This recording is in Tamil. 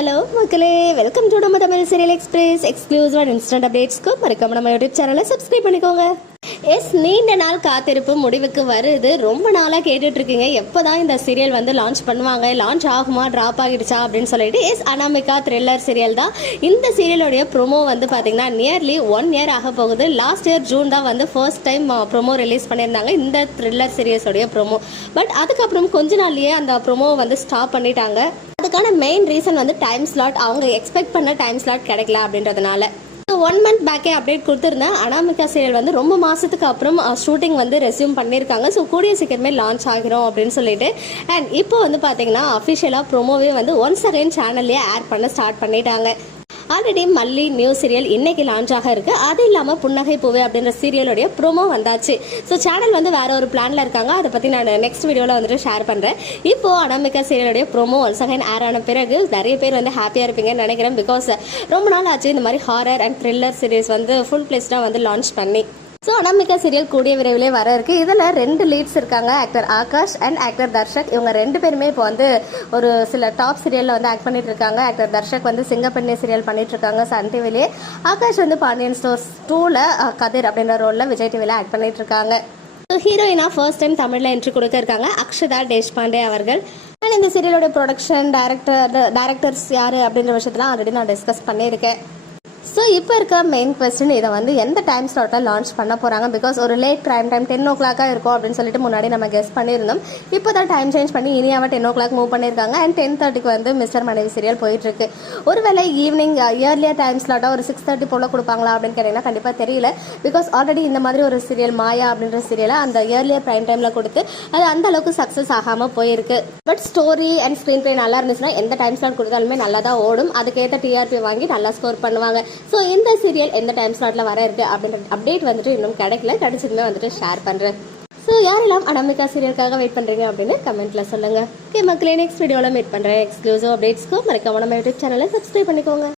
ஹலோ மக்களே. வெல்கம் டு நம்ம Tamil serial express exclusive and instant அப்டேட்ஸ்க்கு மறக்காம நம்ம யூடியூப் சேனலை சப்ஸ்கிரைப் பண்ணிக்கோங்க. எஸ் நீண்ட நாள் காத்திருப்பு முடிவுக்கு வருது. ரொம்ப நாளாக கேட்டுட்ருக்கீங்க எப்போ தான் இந்த சீரியல் வந்து லான்ச் பண்ணுவாங்க? லான்ச் ஆகுமா? ட்ராப் ஆகிடுச்சா? அப்படின்னு சொல்லிட்டு எஸ் அனாமிகா த்ரில்லர் சீரியல் தான். இந்த சீரியலுடைய ப்ரோமோ வந்து பார்த்தீங்கன்னா நியர்லி ஒன் இயர் ஆக போகுது. லாஸ்ட் இயர் ஜூன் தான் வந்து ஃபர்ஸ்ட் டைம் ப்ரோமோ ரிலீஸ் பண்ணியிருந்தாங்க. இந்த த்ரில்லர் சீரியஸோடைய ப்ரோமோ பட் அதுக்கப்புறம் கொஞ்ச நாள்லேயே அந்த ப்ரோமோ வந்து ஸ்டாப் பண்ணிட்டாங்க. அதுக்கான மெயின் ரீசன் வந்து டைம் ஸ்லாட் அவங்க எக்ஸ்பெக்ட் பண்ண டைம் ஸ்லாட் கிடைக்கல அப்படின்றதுனால. ஒன் மந்த் பேக்கே அப்டேட் கொடுத்துருந்தேன். அனாமிகா சீரியல் வந்து ரொம்ப மாதத்துக்கு அப்புறம் ஷூட்டிங் வந்து ரெஸ்யூம் பண்ணியிருக்காங்க. ஸோ கூடிய சீக்கிரமே லான்ச் ஆகிரும் அப்படின்னு சொல்லிட்டு. அண்ட் இப்போ வந்து பார்த்தீங்கன்னா அஃபிஷியலாக ப்ரோமோவே வந்து ஒன்ஸ் அகைன் சேனல்லே ஆட் பண்ண ஸ்டார்ட் பண்ணிட்டாங்க. ஆல்ரெடி மல்லி நியூ சீரியல் இன்னைக்கு லான்ச் ஆக இருக்கு. அது இல்லாமல் புன்னகை பூவே அப்படின்ற சீரியலுடைய ப்ரோமோ வந்தாச்சு. ஸோ சேனல் வந்து வேற ஒரு பிளான்ல இருக்காங்க. அதை பற்றி நான் நெக்ஸ்ட் வீடியோவில் வந்துட்டு ஷேர் பண்ணுறேன் இப்போ அனாமிகா சீரியலுடைய ப்ரோமோ ஒன்ஸ் அகைன் ஏர் ஆன பிறகு நிறைய பேர் வந்து ஹாப்பியாக இருப்பீங்கன்னு நினைக்கிறேன் பிகாஸ் ரொம்ப நாள் ஆச்சு இந்த மாதிரி ஹாரர் அண்ட் த்ரில்லர் சீரிஸ் வந்து ஃபுல் பிளேஸ்டாக வந்து லான்ச் பண்ணி. ஸோ அனாமிகா சீரியல் கூடிய விரைவிலே வர இருக்கு. இதில் ரெண்டு லீட்ஸ் இருக்காங்க actor Akash and actor Darshak. இவங்க ரெண்டு பேருமே இப்போ வந்து ஒரு சில டாப் சீரியலில் வந்து ஆக்ட் பண்ணிட்டு இருக்காங்க. ஆக்டர் தர்ஷக் வந்து சிங்கப்பண்ணி சீரியல் பண்ணிட்டு இருக்காங்க சன் டிவிலே ஆகாஷ் வந்து பாண்டியன் ஸ்டோர்ஸ் டூவில் கதிர் அப்படின்ற ரோலில் விஜய் டிவியில் ஆக்ட் பண்ணிட்டு இருக்காங்க. ஹீரோயினா ஃபர்ஸ்ட் டைம் தமிழில் என்ட்ரி கொடுக்க இருக்காங்க அக்ஷதா தேஷ்பாண்டே அவர்கள். அண்ட் இந்த சீரியலோட ப்ரொடக்ஷன் டேரக்டர் டேரக்டர்ஸ் யார் அப்படின்ற விஷயத்தெலாம் ஆல்ரெடி நான் டிஸ்கஸ் பண்ணியிருக்கேன். ஸோ இப்போ இருக்க மெயின் கொஸ்டின் இதை வந்து எந்த டைம் ஸ்லாட்டில் லான்ச் பண்ண போகிறாங்க பிகாஸ் ஒரு லேட் ப்ரைம் டைம் டென் ஓ கிளாக்காக இருக்கும் அப்படின்னு சொல்லிட்டு முன்னாடி நம்ம கெஸ் பண்ணியிருந்தோம். இப்போ தான் டைம் சேஞ்ச் பண்ணி இனியாவை டென் ஓ கிளாக் மூவ் பண்ணியிருக்காங்க. அண்ட் டென் தேர்ட்டிக்கு வந்து மிஸ்டர் மனைவி சீரியல் போயிட்டுருக்கு ஒருவேளை ஈவினிங் இயர்லியர் டைம் ஸ்லாட்டாக ஒரு சிக்ஸ் தேர்ட்டி போல் கொடுப்பாங்களா அப்படின்னு கேட்டிங்கன்னா கண்டிப்பாக தெரியல. பிகாஸ் ஆல்ரெடி இந்த மாதிரி ஒரு சீரியல் மாயா அப்படின்ற சீரியலை அந்த இயர்லியர் ப்ரைம் டைமில் கொடுத்து அது அந்த அளவுக்கு சக்ஸஸ் ஆகாமல் போயிருக்கு. But story and screenplay நல்லா இருந்துச்சுன்னா எந்த டைம் ஸ்லாட் கொடுத்தாலுமே நல்லா தான் ஓடும் அதுக்கேற்ற டிஆர்பி வாங்கி நல்லா ஸ்கோர் பண்ணுவாங்க. ஸோ எந்த சீரியல் எந்த டைம் ஸ்லாட்டில் வர இருக்குது அப்படின்ற அப்டேட் வந்துட்டு இன்னும் கிடைக்கல. கிடைச்சிருந்தா வந்துட்டு ஷேர் பண்ணுறேன் ஸோ யாரெல்லாம் அனாமிகா சீரியலுக்காக வெயிட் பண்ணுறீங்க அப்படின்னு கமெண்ட்டில் சொல்லுங்கள் ஓகே மக்களே நெக்ஸ்ட் வீடியோவில் மீட் பண்ணுறேன் எக்ஸ்க்ளூசிவ் அப்டேட்ஸ்க்கு மறக்காம நம்ம யூடியூப் சேனலை சப்ஸ்கிரைப் பண்ணிக்கோங்க.